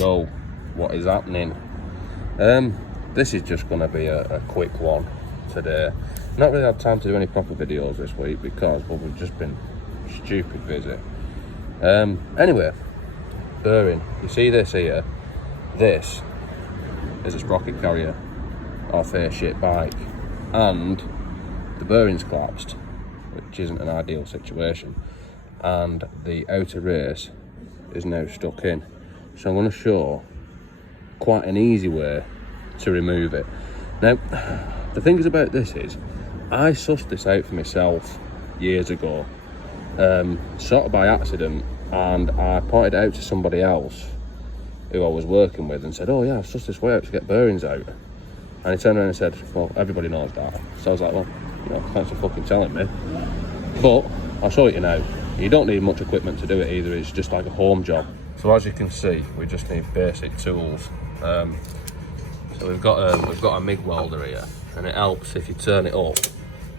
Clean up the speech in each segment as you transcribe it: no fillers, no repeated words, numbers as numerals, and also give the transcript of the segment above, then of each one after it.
go. What is happening? This is just going to be a quick one today. Not really had time to do any proper videos this week because we've just been stupid busy. Anyway, bearing. You see this here? This is a sprocket carrier off a shit bike, and the bearing's collapsed, which isn't an ideal situation, and the outer race is now stuck in. So I'm going to show quite an easy way to remove it. Now, the thing is about this is, I sussed this out for myself years ago, sort of by accident, and I pointed it out to somebody else who I was working with and said, oh yeah, I've sussed this way out to get bearings out. And he turned around and said, well, everybody knows that. So I was like, well, you know, thanks for fucking telling me. But I'll show you now. You don't need much equipment to do it either, it's just like a home job. So as you can see, we just need basic tools. So we've got a MIG welder here, and it helps if you turn it up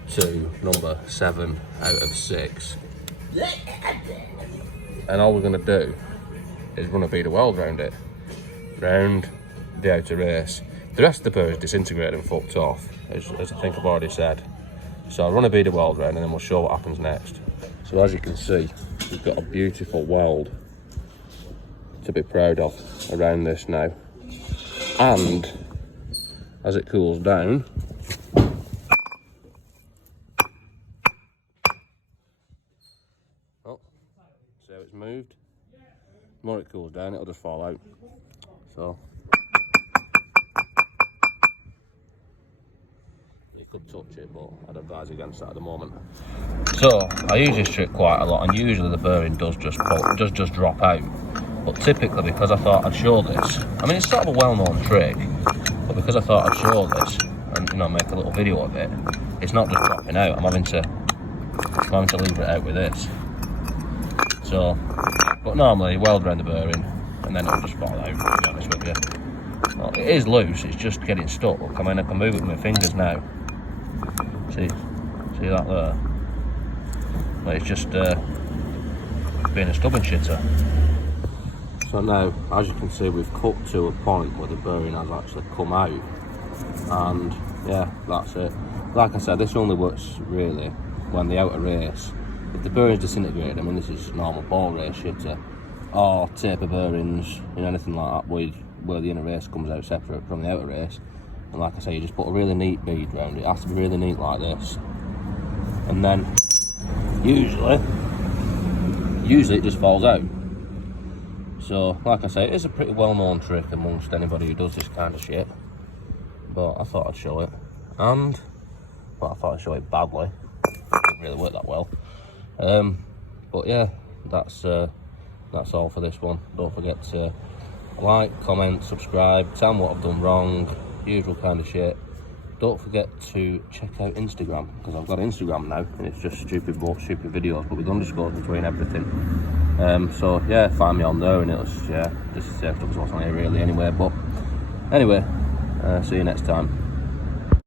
to number 7 out of 6. And all we're going to do is run a bead of weld around it, round the outer race. The rest of the bearing is disintegrated and fucked off, as I think I've already said. So I'll run a bead of weld around and then we'll show what happens next. So as you can see, we've got a beautiful weld to be proud of around this now. And as it cools down, oh, see how it's moved? The more it cools down, it'll just fall out. So you could touch it, but I'd advise against that at the moment. So I use this trick quite a lot, and usually the bearing does just drop out. But typically, because I thought I'd show this, I mean it's sort of a well-known trick, but because I thought I'd show this and, you know, make a little video of it, it's not just dropping out. I'm having to leave it out with this. So, but normally weld around the bearing and then it'll just fall out, to be honest with you. Well, it is loose, it's just getting stuck. Look, I mean, I can move it with my fingers now. See that there? But it's just being a stubborn shitter. So now, as you can see, we've cut to a point where the bearing has actually come out, and yeah, that's it. Like I said, this only works really when the outer race, if the bearing's disintegrated, I mean this is normal ball race shitter, or taper bearings, you know, anything like that, where the inner race comes out separate from the outer race. And like I say, you just put a really neat bead around it. It has to be really neat like this, and then usually it just falls out. So, like I say, it is a pretty well-known trick amongst anybody who does this kind of shit. But I thought I'd show it. And, well, I thought I'd show it badly. It didn't really work that well. But yeah, that's all for this one. Don't forget to like, comment, subscribe, tell me what I've done wrong, usual kind of shit. Don't forget to check out Instagram, because I've got Instagram now, and it's just stupid videos, but with underscores between everything. So yeah, find me on there, and it'll just safe stuff as what's on here really anyway. But anyway, see you next time.